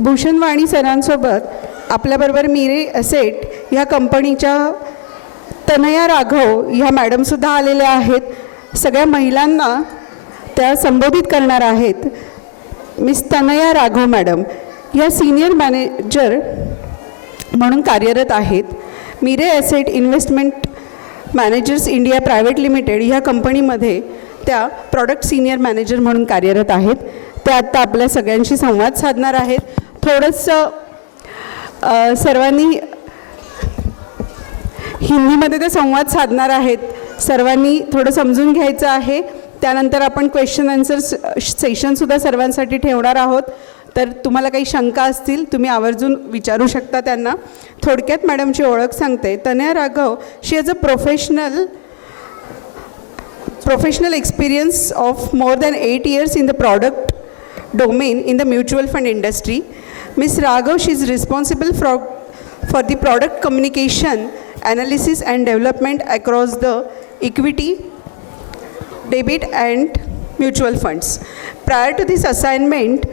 भूषण वाणी सरांसोबत आपल्याबरोबर मिरे असेट ह्या कंपनीच्या तनया राघव ह्या मॅडमसुद्धा आलेल्या आहेत. सगळ्या महिलांना त्या संबोधित करणार आहेत. मिस तनया राघव मॅडम ह्या सिनियर मॅनेजर म्हणून कार्यरत आहेत. Mirae Asset investment managers India private limited ह्या कंपनीमध्ये त्या प्रॉडक्ट सिनियर मॅनेजर म्हणून कार्यरत आहेत. त्या आत्ता आपल्या सगळ्यांशी संवाद साधणार आहेत. थोडंसं सर्वांनी हिंदीमध्ये ते संवाद साधणार आहेत. सर्वांनी थोडं समजून घ्यायचं आहे. त्यानंतर आपण क्वेश्चन आन्सर सेशनसुद्धा सर्वांसाठी ठेवणार आहोत. तर तुम्हाला काही शंका असतील तुम्ही आवर्जून विचारू शकता त्यांना. थोडक्यात मॅडमची ओळख सांगते. Tanaya Raghav she has a professional experience of more than 8 years in the product domain in the mutual fund industry. Ms. Raghav, she is responsible for the product communication, analysis and development across the equity, debit and mutual funds. Prior to this assignment,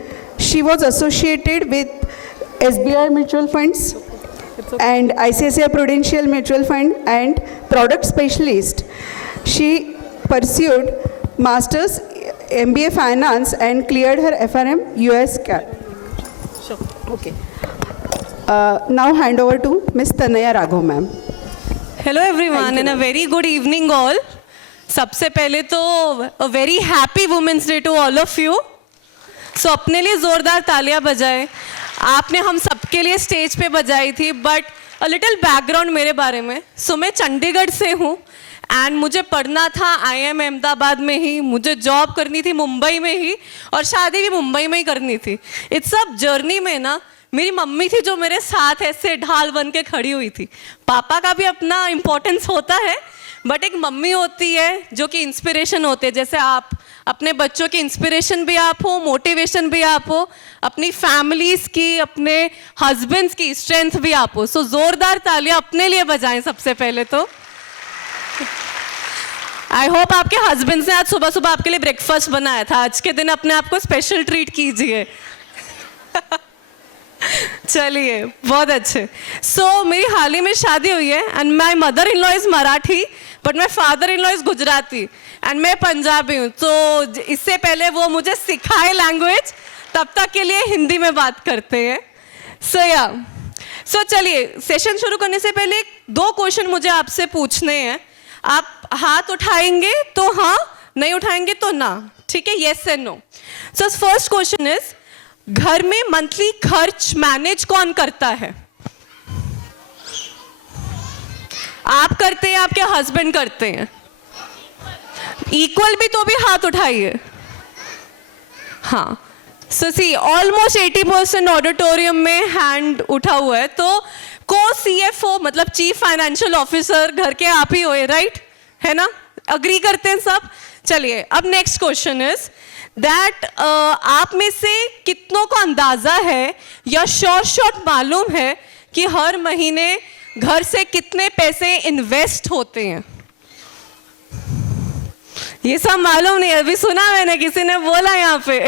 she was associated with SBI Mutual Funds and ICICI Prudential Mutual Fund and product specialist. She pursued Masters MBA Finance and cleared her FRM US CAP. Sure. Okay. Now hand over to Ms. Tanaya Raghav ma'am. Hello everyone and a very good evening all. सबसे पहले तो a very happy Women's Day to all of you. So अपने लिए ज़ोरदार तालियां बजाएं. आपने हम सबके लिए स्टेज पे बजाई थी. बट a little background मेरे बारे में. So मैं चंडीगढ़ से हूँ एंड मुझे पढ़ना था IIM अहमदाबाद में ही. मुझे जॉब करनी थी मुंबई में ही और शादी भी मुंबई में ही करनी थी. इस सब जर्नी में ना मेरी मम्मी थी जो मेरे साथ ऐसे ढाल बन के खड़ी हुई थी. पापा का भी अपना इम्पोर्टेंस होता है बट एक मम्मी होती है जो कि इंस्पिरेशन होते हैं. जैसे आप अपने बच्चों की इंस्पिरेशन भी आप हो, मोटिवेशन भी आप हो, अपनी फैमिलीज़ की, अपने हस्बैंड्स की स्ट्रेंथ भी आप हो. सो ज़ोरदार तालियां अपने लिए बजाएं सबसे पहले तो. आई होप आपके हस्बैंड्स ने आज सुबह सुबह आपके लिए ब्रेकफास्ट बनाया था. आज के दिन अपने आप को स्पेशल ट्रीट कीजिए. चलिए बहुत अच्छे. सो मेरी हाल ही में शादी हुई है and my mother in law is Marathi but my father in law is Gujarati and मैं पंजाबी हूँ. तो इससे पहले वो मुझे सिखाए लैंग्वेज, तब तक के लिए हिंदी में बात करते हैं. सो चलिए सेशन शुरू करने से पहले 2 क्वेश्चन मुझे आपसे पूछने हैं. आप हाथ उठाएंगे तो हाँ, नहीं उठाएंगे तो ना. ठीक है, yes and no. So first question is, घर में मंथली खर्च मैनेज कौन करता है? आप करते हैं, आपके हस्बैंड करते हैं? इक्वल भी तो भी हाथ उठाइए. हाँ. सो सी ऑलमोस्ट 80% ऑडिटोरियम में हैंड उठा हुआ है. तो को CFO मतलब चीफ फाइनेंशियल ऑफिसर घर के आप ही हुए, राइट? है ना? अग्री करते हैं सब. चलिए अब नेक्स्ट क्वेश्चन इज दैट आप में से कितनों को अंदाजा है या शॉर्ट मालूम है कि हर महीने घर से कितने पैसे इन्वेस्ट होते हैं? ये सब मालूम नहीं. अभी सुना मैंने, किसी ने बोला यहाँ पे.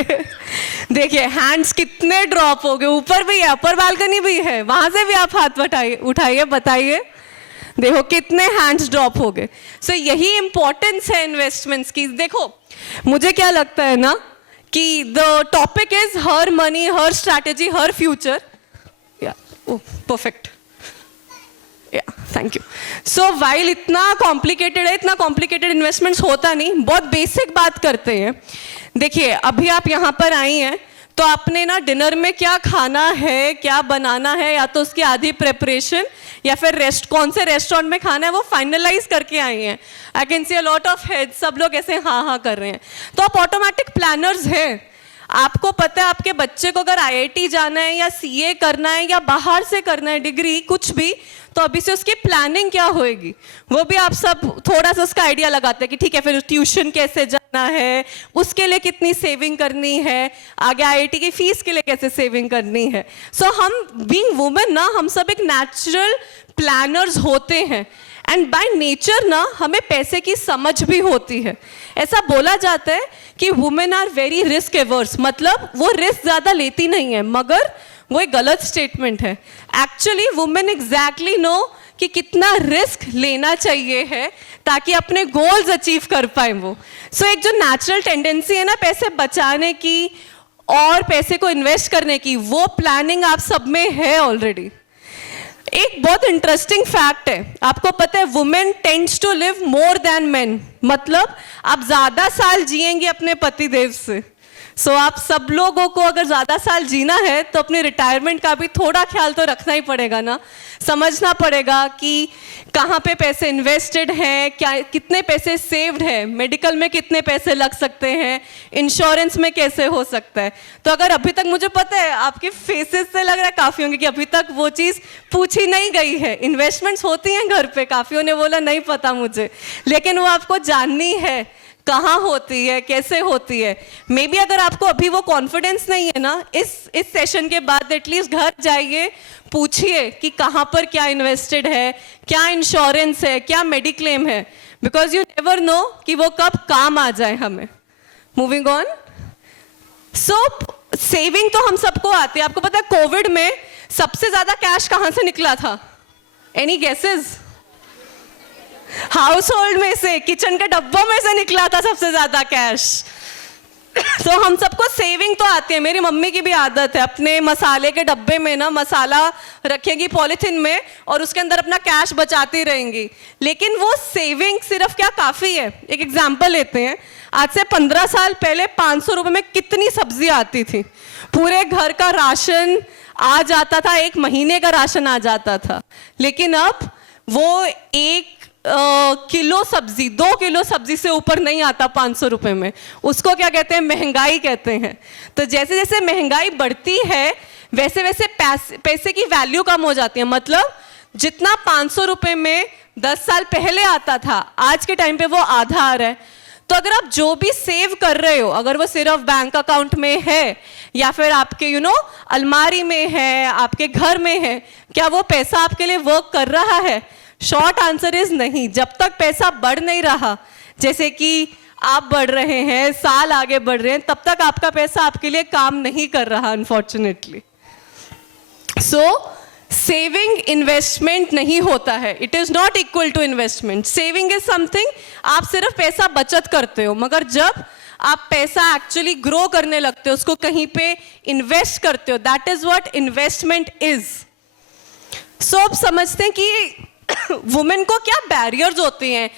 देखिए हैंड्स कितने ड्रॉप हो गए. ऊपर भी है, अपर बालकनी भी है, वहां से भी आप हाथ उठाइए, बताइए. देखो कितने हैंड्स ड्रॉप हो गए. सो यही इंपॉर्टेंस है इन्वेस्टमेंट्स की. देखो मुझे क्या लगता है ना कि the topic is her money, her strategy, her future. या perfect. Thank you. So while इतना कॉम्प्लिकेटेड है, इतना कॉम्प्लिकेटेड इन्वेस्टमेंट्स होता नहीं, बहुत बेसिक बात करते हैं. देखिए अभी आप यहाँ पर आई हैं तो आपने ना डिनर में क्या खाना है, क्या बनाना है, या तो उसकी आधी प्रेपरेशन या फिर कौन से रेस्टोरेंट में खाना है वो फाइनलाइज करके आई हैं. I can see a lot of heads, सब लोग ऐसे हाँ हाँ कर रहे हैं. तो आप ऑटोमेटिक प्लानर्स हैं. आपको पता है आपके बच्चे को अगर IIT जाना है या CA करना है या बाहर से करना है डिग्री, कुछ भी, तो अभी से उसकी प्लानिंग क्या होएगी वो भी आप सब थोड़ा सा उसका आइडिया लगाते हैं कि ठीक है फिर ट्यूशन कैसे जा रखना है, उसके लिए कितनी सेविंग करनी है, आगे आईआईटी की फीस के लिए कैसे सेविंग करनी है. सो हम बीइंग वुमेन ना, हम सब एक नेचुरल प्लानर्स होते हैं एंड बाय नेचर ना हमें पैसे की समझ भी होती है. ऐसा बोला जाता है कि women are very risk averse, मतलब वो रिस्क ज़्यादा लेती नहीं है, मगर वो एक गलत स्टेटमेंट है. एक्चुअली वुमेन एग्जैक्टली नो कि कितना रिस्क लेना चाहिए है ताकि अपने गोल्स अचीव कर पाए वो. सो एक जो नेचुरल टेंडेंसी है ना पैसे बचाने की और पैसे को इन्वेस्ट करने की, वो प्लानिंग आप सब में है ऑलरेडी. एक बहुत इंटरेस्टिंग फैक्ट है, आपको पता है women tends to live more than men, मतलब आप ज्यादा साल जिएंगे अपने पतिदेव से. सो आप सब लोगों को अगर ज़्यादा साल जीना है तो अपने रिटायरमेंट का भी थोड़ा ख्याल तो रखना ही पड़ेगा ना. समझना पड़ेगा कि कहाँ पे पैसे इन्वेस्टेड हैं, क्या कितने पैसे सेव्ड है, मेडिकल में कितने पैसे लग सकते हैं, इंश्योरेंस में कैसे हो सकता है. तो अगर अभी तक, मुझे पता है आपके फेसेस से लग रहा है काफ़ी होंगे कि अभी तक वो चीज़ पूछी नहीं गई है. इन्वेस्टमेंट्स होती हैं घर पे, काफ़ियों ने बोला नहीं पता मुझे, लेकिन वो आपको जाननी है कहाँ होती है, कैसे होती है. मे बी अगर आपको अभी वो कॉन्फिडेंस नहीं है ना, इस सेशन के बाद एटलीस्ट घर जाइए, पूछिए कि कहाँ पर क्या इन्वेस्टेड है, क्या इंश्योरेंस है, क्या मेडिक्लेम है, बिकॉज यू नेवर नो कि वो कब काम आ जाए हमें. Moving on. सो सेविंग तो हम सबको आती है. आपको पता है कोविड में सबसे ज्यादा कैश कहाँ से निकला था? Any guesses? हाउस होल्ड में से, किचन के डब्बों में से निकला था सबसे ज्यादा कैश. तो हम सबको सेविंग तो आती है. मेरी मम्मी की भी आदत है, अपने मसाले के डब्बे में ना मसाला रखेंगी पॉलिथीन में और उसके अंदर अपना कैश बचाती रहेंगी. लेकिन वो सेविंग सिर्फ क्या काफ़ी है? एक एग्जांपल लेते हैं. आज से 15 साल पहले 500 रुपये में कितनी सब्जी आती थी? पूरे घर का राशन आ जाता था, एक महीने का राशन आ जाता था. लेकिन अब वो एक किलो सब्जी, 2 किलो सब्जी से ऊपर नहीं आता 500 रुपये में. उसको क्या कहते हैं? महंगाई कहते हैं. तो जैसे जैसे महंगाई बढ़ती है वैसे वैसे पैसे की वैल्यू कम हो जाती है. मतलब जितना 500 रुपये में 10 साल पहले आता था, आज के टाइम पे वो आधा आ रहा है. तो अगर आप जो भी सेव कर रहे हो, अगर वो सिर्फ बैंक अकाउंट में है या फिर आपके अलमारी में है, आपके घर में है, क्या वो पैसा आपके लिए वर्क कर रहा है? शॉर्ट आंसर इज नहीं. जब तक पैसा बढ़ नहीं रहा, जैसे कि आप बढ़ रहे हैं, साल आगे बढ़ रहे हैं, तब तक आपका पैसा आपके लिए काम नहीं कर रहा, अनफॉर्चुनेटली. सो सेविंग इन्वेस्टमेंट नहीं होता है. It is not equal to investment. Saving is something, आप सिर्फ पैसा बचत करते हो, मगर जब आप पैसा एक्चुअली ग्रो करने लगते हो, उसको कहीं पे इन्वेस्ट करते हो, that is what investment is. So अब समझते हैं कि वुमेन को क्या बैरियर्स होते हैं,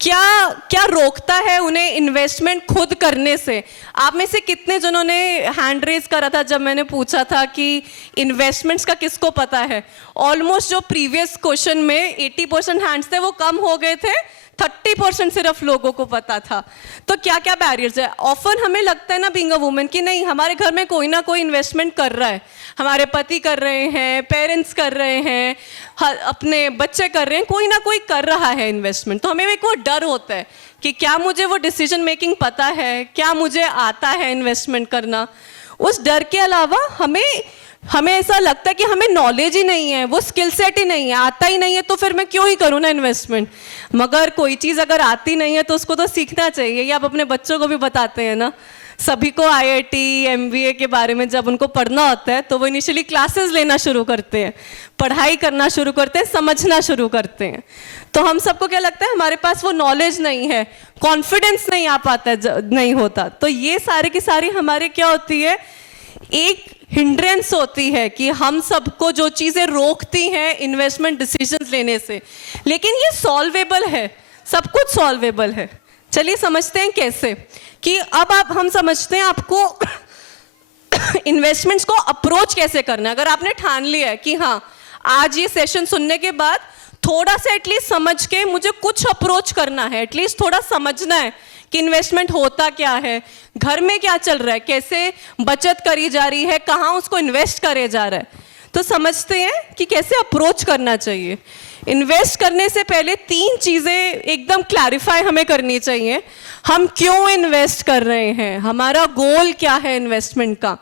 क्या क्या रोकता है उन्हें इन्वेस्टमेंट खुद करने से. आप में से कितने जनों ने हैंड रेज करा था जब मैंने पूछा था कि इन्वेस्टमेंट्स का किसको पता है? ऑलमोस्ट जो प्रीवियस क्वेश्चन में 80% हैंड्स थे वो कम हो गए थे, 30% सिर्फ लोगों को पता था. तो क्या क्या बैरियर्स है? ऑफन हमें लगता है ना बीइंग अ वुमेन कि नहीं, हमारे घर में कोई ना कोई इन्वेस्टमेंट कर रहा है, हमारे पति कर रहे हैं, पेरेंट्स कर रहे हैं, अपने बच्चे कर रहे हैं, कोई ना कोई कर रहा है इन्वेस्टमेंट. तो हमें एक वो डर होता है कि क्या मुझे वो डिसीजन मेकिंग पता है, क्या मुझे आता है इन्वेस्टमेंट करना. उस डर के अलावा हमें ऐसा लगता है कि हमें नॉलेज ही नहीं है, वो स्किल सेट ही नहीं है, आता ही नहीं है, तो फिर मैं क्यों ही करूँ ना इन्वेस्टमेंट. मगर कोई चीज़ अगर आती नहीं है तो उसको तो सीखना चाहिए. ये आप अपने बच्चों को भी बताते हैं ना. सभी को आईआईटी, एमबीए के बारे में जब उनको पढ़ना होता है तो वो इनिशियली क्लासेस लेना शुरू करते हैं, पढ़ाई करना शुरू करते हैं, समझना शुरू करते हैं. तो हम सबको क्या लगता है, हमारे पास वो नॉलेज नहीं है, कॉन्फिडेंस नहीं आ पाता, नहीं होता. तो ये सारी की सारी हमारे क्या होती है, एक हिंड्रेंस होती है कि हम सबको जो चीज़ें रोकती हैं इन्वेस्टमेंट डिसीजंस लेने से. लेकिन ये सॉल्वेबल है, सब कुछ सॉल्वेबल है. चलिए समझते हैं कैसे. कि अब हम समझते हैं आपको इन्वेस्टमेंट्स को अप्रोच कैसे करना है. अगर आपने ठान लिया है कि हाँ, आज ये सेशन सुनने के बाद थोड़ा सा एटलीस्ट समझ के मुझे कुछ अप्रोच करना है, एटलीस्ट थोड़ा समझना है कि इन्वेस्टमेंट होता क्या है, घर में क्या चल रहा है, कैसे बचत करी जा रही है, कहाँ उसको इन्वेस्ट करे जा रहा है, तो समझते हैं कि कैसे अप्रोच करना चाहिए. इन्वेस्ट करने से पहले 3 चीज़ें एकदम क्लैरिफाई हमें करनी चाहिए। हम क्यों इन्वेस्ट कर रहे हैं, हमारा गोल क्या है इन्वेस्टमेंट का।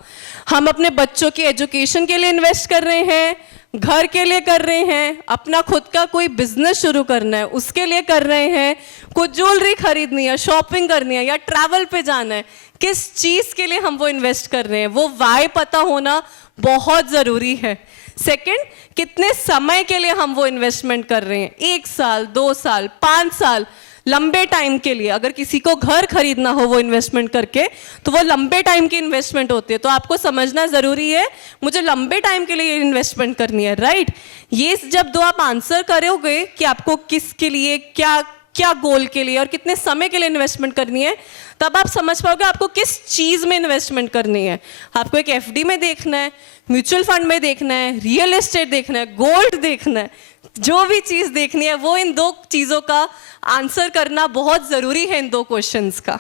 हम अपने बच्चों की एजुकेशन के लिए इन्वेस्ट कर रहे हैं, घर के लिए कर रहे हैं, अपना खुद का कोई बिजनेस शुरू करना है उसके लिए कर रहे हैं, कुछ ज्वेलरी खरीदनी है, शॉपिंग करनी है या ट्रैवल पे जाना है, किस चीज़ के लिए हम वो इन्वेस्ट कर रहे हैं, वो वाई पता होना बहुत ज़रूरी है। सेकंड, कितने समय के लिए हम वो इन्वेस्टमेंट कर रहे हैं, 1 साल, 2 साल, 5 साल, लंबे टाइम के लिए। अगर किसी को घर खरीदना हो वो इन्वेस्टमेंट करके, तो वो लंबे टाइम की इन्वेस्टमेंट होती है। तो आपको समझना ज़रूरी है मुझे लंबे टाइम के लिए इन्वेस्टमेंट करनी है, राइट। ये जब दो आप आंसर करोगे कि आपको किसके लिए, क्या क्या गोल के लिए और कितने समय के लिए इन्वेस्टमेंट करनी है, तब आप समझ पाओगे आपको किस चीज़ में इन्वेस्टमेंट करनी है। आपको एक एफडी में देखना है, म्यूचुअल फंड में देखना है, रियल एस्टेट देखना है, गोल्ड देखना है, जो भी चीज़ देखनी है वो इन 2 चीज़ों का आंसर करना बहुत ज़रूरी है, इन 2 क्वेश्चंस का।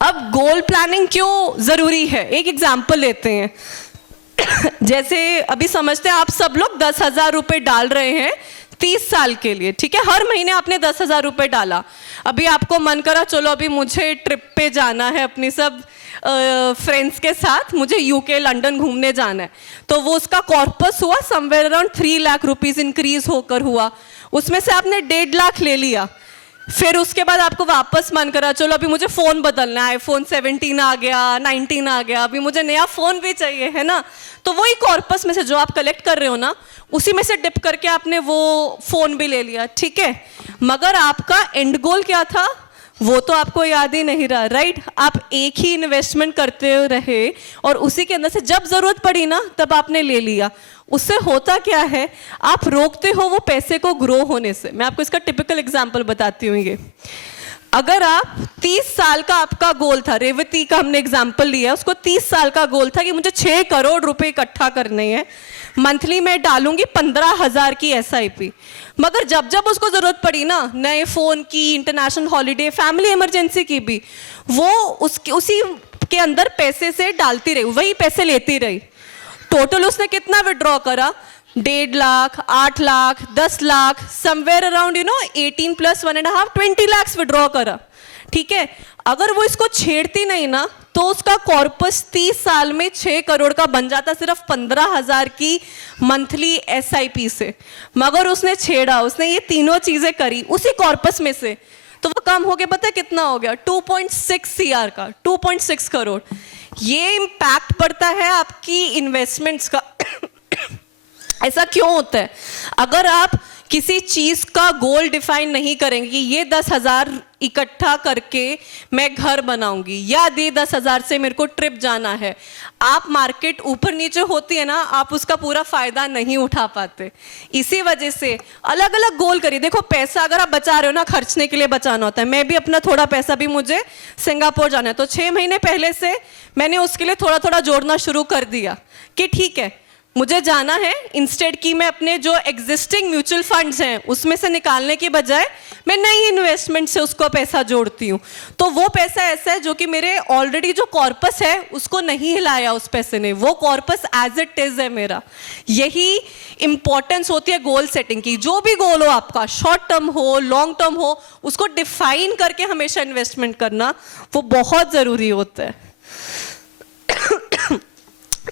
अब गोल प्लानिंग क्यों ज़रूरी है, एक एग्जाम्पल लेते हैं। जैसे अभी समझते हैं आप सब लोग 10,000 रुपये डाल रहे हैं 30 साल के लिए, ठीक है। हर महीने आपने 10,000 रुपये डाला। अभी आपको मन करा चलो अभी मुझे ट्रिप पे जाना है अपनी सब फ्रेंड्स के साथ, मुझे यूके लंदन घूमने जाना है, तो वो उसका कॉर्पस हुआ somewhere around 3 lakh rupees increase होकर हुआ। उसमें से आपने 1.5 लाख ले लिया। फिर उसके बाद आपको वापस मन करा चलो अभी मुझे फ़ोन बदलना है, आईफोन 17 आ गया, 19 आ गया, अभी मुझे नया फ़ोन भी चाहिए, है ना। तो वही कॉर्पस में से जो आप कलेक्ट कर रहे हो ना, उसी में से डिप करके आपने वो फ़ोन भी ले लिया, ठीक है। मगर आपका एंड गोल क्या था वो तो आपको याद ही नहीं रहा, राइट। आप एक ही इन्वेस्टमेंट करते रहे और उसी के अंदर से जब ज़रूरत पड़ी ना तब आपने ले लिया। उससे होता क्या है, आप रोकते हो वो पैसे को ग्रो होने से। मैं आपको इसका टिपिकल एग्जांपल बताती हूँ। ये अगर आप 30 साल का आपका गोल था, रेवती का हमने एग्जांपल लिया, उसको 30 साल का गोल था कि मुझे 6 करोड़ रुपए इकट्ठा करने हैं, मंथली मैं डालूंगी 15,000 की SIP। मगर जब जब उसको जरूरत पड़ी ना, नए फोन की, इंटरनेशनल हॉलीडे, फैमिली इमरजेंसी की भी, वो उसी के अंदर पैसे से डालती रही, वही पैसे लेती रही। टोटल उसने कितना विड्रॉ करा, 1.5 lakh, 8 lakh, 10 lakh, somewhere around 18 + 1.5 20 lakh withdraw करा, ठीक है। अगर वो इसको छेड़ती नहीं ना तो उसका कॉर्पस 30 साल में 6 करोड़ का बन जाता सिर्फ 15,000 की मंथली SIP से। मगर उसने छेड़ा, उसने ये तीनों चीजें करी उसी कॉर्पस में से, तो वो कम हो गया, पता है कितना हो गया, 2.6 CR का, 2.6 करोड़। ये इम्पैक्ट पड़ता है आपकी इन्वेस्टमेंट्स का। ऐसा क्यों होता है, अगर आप किसी चीज का गोल डिफाइन नहीं करेंगे कि ये 10,000 इकट्ठा करके मैं घर बनाऊंगी या ये 10,000 से मेरे को ट्रिप जाना है, आप मार्केट ऊपर नीचे होती है ना, आप उसका पूरा फायदा नहीं उठा पाते। इसी वजह से अलग अलग गोल करिए। देखो पैसा अगर आप बचा रहे हो ना, खर्चने के लिए बचाना होता है। मैं भी अपना थोड़ा पैसा भी, मुझे सिंगापुर जाना है, तो 6 महीने पहले से मैंने उसके लिए थोड़ा थोड़ा जोड़ना शुरू कर दिया कि ठीक है मुझे जाना है। इंस्टेड की मैं अपने जो एग्जिस्टिंग म्यूचुअल फंड्स हैं उसमें से निकालने के बजाय मैं नई इन्वेस्टमेंट से उसको पैसा जोड़ती हूँ। तो वो पैसा ऐसा है जो कि मेरे ऑलरेडी जो कॉर्पस है उसको नहीं हिलाया उस पैसे ने, वो कॉर्पस एज इट इज है मेरा। यही इंपॉर्टेंस होती है गोल सेटिंग की। जो भी गोल हो आपका, शॉर्ट टर्म हो, लॉन्ग टर्म हो, उसको डिफाइन करके हमेशा इन्वेस्टमेंट करना वो बहुत ज़रूरी होता है।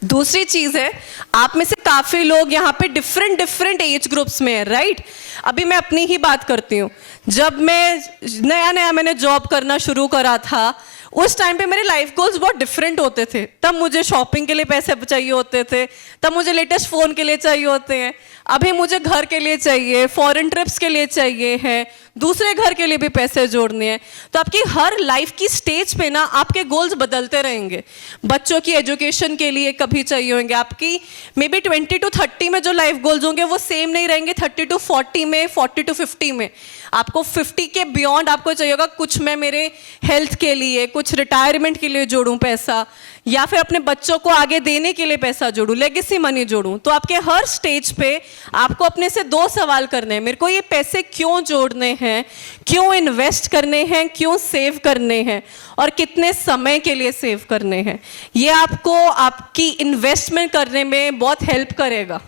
दूसरी चीज है, आप में से काफी लोग यहाँ पे डिफरेंट एज ग्रुप्स में है, राइट। अभी मैं अपनी ही बात करती हूँ। जब मैं नया मैंने जॉब करना शुरू करा था, उस टाइम पे मेरे लाइफ गोल्स बहुत डिफरेंट होते थे। तब मुझे शॉपिंग के लिए पैसे चाहिए होते थे, तब मुझे लेटेस्ट फ़ोन के लिए चाहिए होते हैं, अभी मुझे घर के लिए चाहिए, फॉरेन ट्रिप्स के लिए चाहिए है, दूसरे घर के लिए भी पैसे जोड़ने हैं। तो आपकी हर लाइफ की स्टेज पे ना आपके गोल्स बदलते रहेंगे। बच्चों की एजुकेशन के लिए कभी चाहिए होंगे, आपकी मे बी 20 to 30 में जो लाइफ गोल्स होंगे वो सेम नहीं रहेंगे 30 to 40 में, 40 to 50 में। आपको 50 के बियॉन्ड आपको चाहिए होगा कुछ मैं मेरे हेल्थ के लिए, कुछ रिटायरमेंट के लिए जोड़ूं पैसा, या फिर अपने बच्चों को आगे देने के लिए पैसा जोड़ूं, लेगेसी मनी जोड़ूं। तो आपके हर स्टेज पे आपको अपने से 2 सवाल करने हैं। मेरे को ये पैसे क्यों जोड़ने हैं, क्यों इन्वेस्ट करने हैं, क्यों सेव करने हैं और कितने समय के लिए सेव करने हैं। ये आपको आपकी इन्वेस्टमेंट करने में बहुत हेल्प करेगा।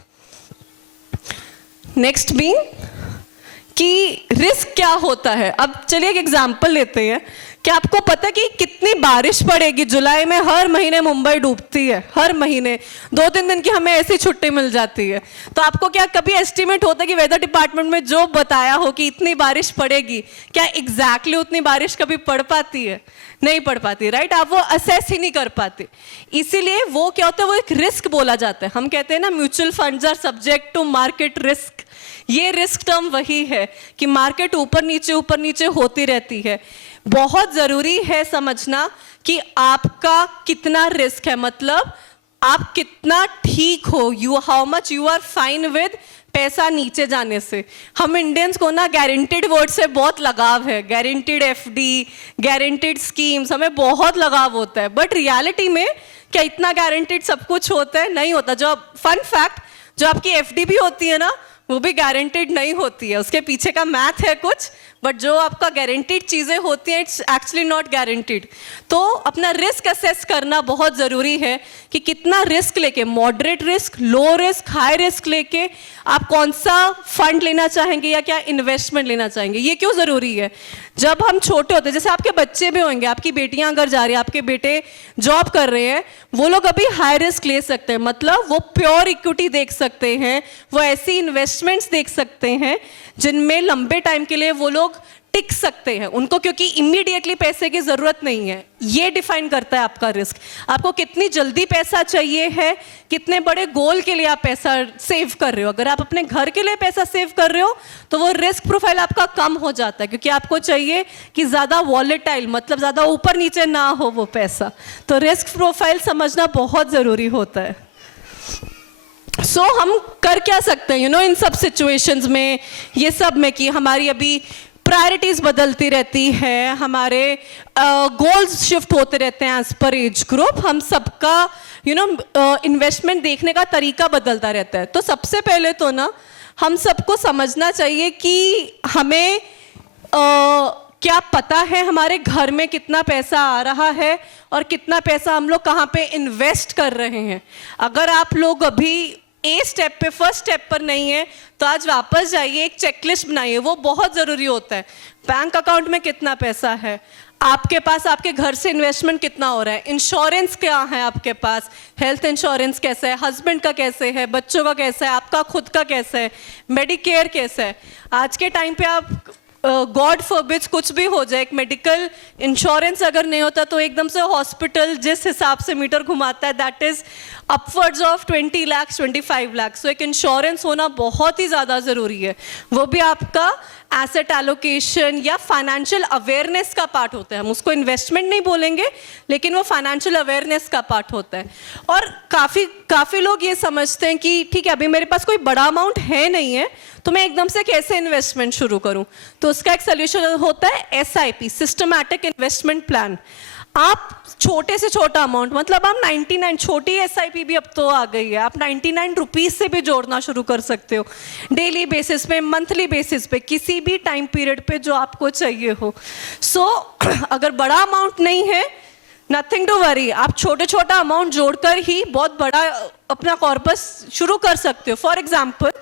नेक्स्ट बीइंग कि रिस्क क्या होता है। अब चलिए एक एग्जांपल लेते हैं कि आपको पता है कि कितनी बारिश पड़ेगी जुलाई में। हर महीने मुंबई डूबती है, हर महीने 2-3 दिन की हमें ऐसी छुट्टी मिल जाती है। तो आपको क्या कभी एस्टिमेट होता है कि वेदर डिपार्टमेंट में जो बताया हो कि इतनी बारिश पड़ेगी, क्या एग्जैक्टली उतनी बारिश कभी पड़ पाती है? नहीं पड़ पाती, राइट? आप वो असेस ही नहीं कर पाते। इसीलिए वो क्या होता है, वो एक रिस्क बोला जाता है। हम कहते हैं ना, mutual funds are subject to market risk. ये रिस्क टर्म वही है कि मार्केट ऊपर नीचे होती रहती है। बहुत जरूरी है समझना कि आपका कितना रिस्क है, मतलब आप कितना ठीक हो, how much you are fine with पैसा नीचे जाने से। हम इंडियंस को ना गारंटीड वर्ड से बहुत लगाव है, गारंटीड एफडी, गारंटीड स्कीम्स, हमें बहुत लगाव होता है। बट रियलिटी में क्या इतना गारंटीड सब कुछ होता है? नहीं होता। जो फन फैक्ट, जो आपकी एफडी भी होती है ना, वो भी गारंटीड नहीं होती है, उसके पीछे का मैथ है कुछ, बट जो आपका गारंटीड चीज़ें होती हैं इट्स एक्चुअली नॉट गारंटीड। तो अपना रिस्क असेस करना बहुत ज़रूरी है कि कितना रिस्क लेके, moderate risk, low risk, high risk लेके आप कौन सा फंड लेना चाहेंगे या क्या इन्वेस्टमेंट लेना चाहेंगे। ये क्यों ज़रूरी है? जब हम छोटे होते हैं, जैसे आपके बच्चे भी होंगे, आपकी बेटियां अगर जा रही हैं, आपके बेटे जॉब कर रहे हैं, वो लोग अभी हाई रिस्क ले सकते हैं, मतलब वो प्योर इक्विटी देख सकते हैं, वो ऐसी इन्वेस्टमेंट्स देख सकते हैं जिनमें लंबे टाइम के लिए वो लोग टिक सकते हैं, उनको क्योंकि इमीडिएटली पैसे की जरूरत नहीं है। ये डिफाइन करता है आपका रिस्क। आपको कितनी जल्दी पैसा चाहिए है, कितने बड़े गोल के लिए आप पैसा सेव कर रहे हो। अगर आप अपने घर के लिए पैसा सेव कर रहे हो तो वो रिस्क प्रोफाइल आपका कम हो जाता है, क्योंकि आपको चाहिए कि ज़्यादा वॉलेटाइल, मतलब ज़्यादा ऊपर नीचे ना हो वो पैसा। तो रिस्क प्रोफाइल समझना बहुत ज़रूरी होता है। सो हम कर क्या सकते हैं इन सब सिचुएशंस में, ये सब में, कि हमारी अभी प्रायोरिटीज बदलती रहती है, हमारे गोल्स शिफ्ट होते रहते हैं एज पर एज ग्रुप, हम सबका इन्वेस्टमेंट देखने का तरीका बदलता रहता है। तो सबसे पहले तो ना हम सबको समझना चाहिए कि हमें क्या पता है हमारे घर में कितना पैसा आ रहा है और कितना पैसा हम लोग कहाँ पे इन्वेस्ट कर रहे हैं। अगर आप लोग अभी स्टेप पे, फर्स्ट स्टेप पर नहीं है तो आज वापस जाइए, एक चेकलिस्ट बनाइए, वो बहुत ज़रूरी होता है। बैंक अकाउंट में कितना पैसा है आपके पास, आपके घर से इन्वेस्टमेंट कितना हो रहा है, इंश्योरेंस क्या है आपके पास, हेल्थ इंश्योरेंस कैसा है, हस्बैंड का कैसे है, बच्चों का कैसा है, आपका खुद का कैसा है, मेडिकेयर कैसा है। आज के टाइम पे आप गॉड फॉरबिड कुछ भी हो जाए, एक मेडिकल इंश्योरेंस अगर नहीं होता तो एकदम से हॉस्पिटल जिस हिसाब से मीटर घुमाता है that is upwards of 20 lakh 25 lakh. So एक इंश्योरेंस होना बहुत ही ज़्यादा ज़रूरी है। वो भी आपका एसेट एलोकेशन या फाइनेंशियल अवेयरनेस का पार्ट होता है। हम उसको इन्वेस्टमेंट नहीं बोलेंगे, लेकिन वो फाइनेंशियल अवेयरनेस का पार्ट होता है। और काफ़ी लोग ये समझते हैं कि ठीक है, अभी मेरे पास कोई बड़ा अमाउंट है नहीं है तो मैं एकदम से कैसे इन्वेस्टमेंट शुरू करूं। तो उसका एक सोल्यूशन होता है SIP, सिस्टमैटिक इन्वेस्टमेंट प्लान। आप छोटे से छोटा अमाउंट, मतलब आप 99, छोटी SIP भी अब तो आ गई है, आप 99 रुपीज़ से भी जोड़ना शुरू कर सकते हो, डेली बेसिस पे, मंथली बेसिस पे, किसी भी टाइम पीरियड पे जो आपको चाहिए हो। सो अगर बड़ा अमाउंट नहीं है, नथिंग टू वरी, आप छोटे छोटा अमाउंट जोड़कर ही बहुत बड़ा अपना कॉर्पस शुरू कर सकते हो। फॉर एग्जाम्पल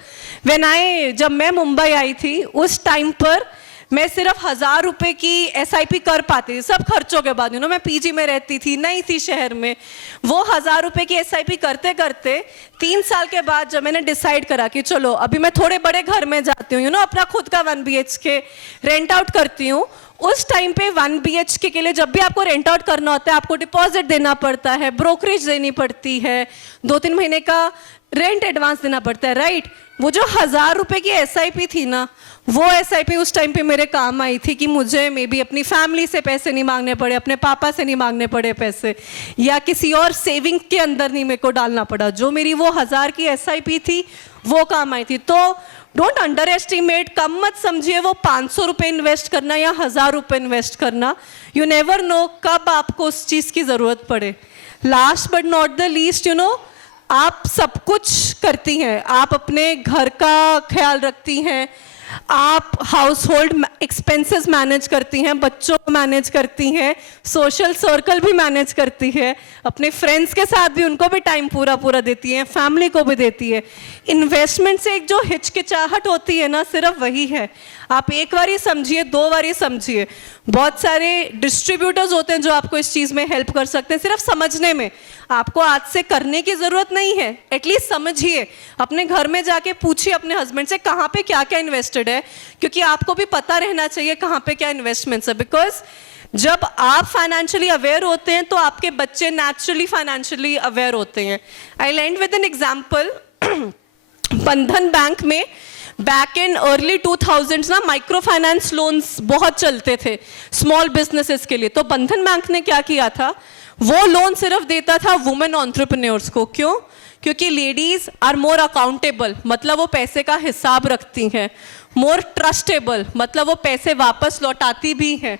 जब मैं मुंबई आई थी उस टाइम पर मैं सिर्फ 1000 रुपये की SIP कर पाती थी, सब खर्चों के बाद। मैं PG में रहती थी, नई थी शहर में। वो 1000 रुपये की SIP करते करते 3 साल के बाद जब मैंने डिसाइड करा कि चलो अभी मैं थोड़े बड़े घर में जाती हूँ, अपना खुद का 1 BHK रेंट आउट करती हूँ। उस टाइम पे 1 BHK के लिए जब भी आपको रेंट आउट करना होता है, आपको डिपॉजिट देना पड़ता है, ब्रोकरेज देनी पड़ती है, 2-3 महीने का रेंट एडवांस देना पड़ता है, राइट। वो जो 1000 रुपये की SIP थी ना, वो SIP उस टाइम पे मेरे काम आई थी कि मुझे मे बी अपनी फैमिली से पैसे नहीं मांगने पड़े, अपने पापा से नहीं मांगने पड़े पैसे, या किसी और सेविंग के अंदर नहीं मेरे को डालना पड़ा। जो मेरी वो 1000 की SIP थी वो काम आई थी। तो डोंट अंडर एस्टिमेट, कम मत समझिए वो 500 रुपये इन्वेस्ट करना या 1000 रुपये इन्वेस्ट करना। यू नेवर नो कब आपको उस चीज़ की ज़रूरत पड़े। Last but not the least, आप सब कुछ करती हैं, आप अपने घर का ख्याल रखती हैं, आप हाउस होल्ड एक्सपेंसेस मैनेज करती हैं, बच्चों को मैनेज करती हैं, सोशल सर्कल भी मैनेज करती है, अपने फ्रेंड्स के साथ भी उनको भी टाइम पूरा पूरा देती हैं, फैमिली को भी देती है। इन्वेस्टमेंट से एक जो हिचकिचाहट होती है ना, सिर्फ वही है। आप एक बार ही समझिए, 2 बार ही समझिए। बहुत सारे डिस्ट्रीब्यूटर्स होते हैं जो आपको इस चीज़ में हेल्प कर सकते हैं, सिर्फ समझने में। आपको आज से करने की ज़रूरत नहीं है, एटलीस्ट समझिए। अपने घर में जाके पूछिए अपने हस्बैंड से कहाँ पे क्या क्या इन्वेस्टेड है, क्योंकि आपको भी पता रहना चाहिए कहाँ पे क्या इन्वेस्टमेंट्स है। बिकॉज जब आप फाइनेंशियली अवेयर होते हैं तो आपके बच्चे नेचुरली फाइनेंशियली अवेयर होते हैं। आई एंड विद एन एग्जाम्पल। बंधन बैंक में बैक इन अर्ली 2000s ना माइक्रो फाइनेंस लोन्स बहुत चलते थे स्मॉल बिजनेसेस के लिए। तो बंधन बैंक ने क्या किया था, वो लोन सिर्फ देता था वुमेन एंटरप्रेन्योर्स को। क्यों? क्योंकि लेडीज आर मोर अकाउंटेबल, मतलब वो पैसे का हिसाब रखती हैं, मोर ट्रस्टेबल, मतलब वो पैसे वापस लौटाती भी हैं,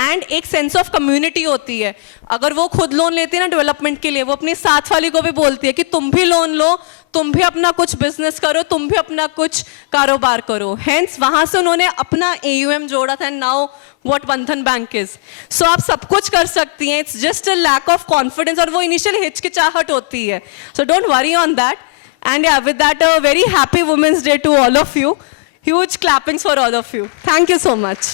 एंड एक सेंस ऑफ कम्युनिटी होती है। अगर वो खुद लोन लेती है ना डेवलपमेंट के लिए, वो अपनी साथ वाली को भी बोलती है कि तुम भी लोन लो, तुम भी अपना कुछ बिजनेस करो, तुम भी अपना कुछ कारोबार करो। हेंस वहां से उन्होंने अपना AUM जोड़ा था। Now what Bandhan bank is. So आप सब कुछ कर सकती हैं, it's just a lack of confidence, और वो इनिशियल हिचकिचाहट होती है। So don't worry on that. And with that a very happy women's day to all of you. Huge clappings for all of you. Thank you so much.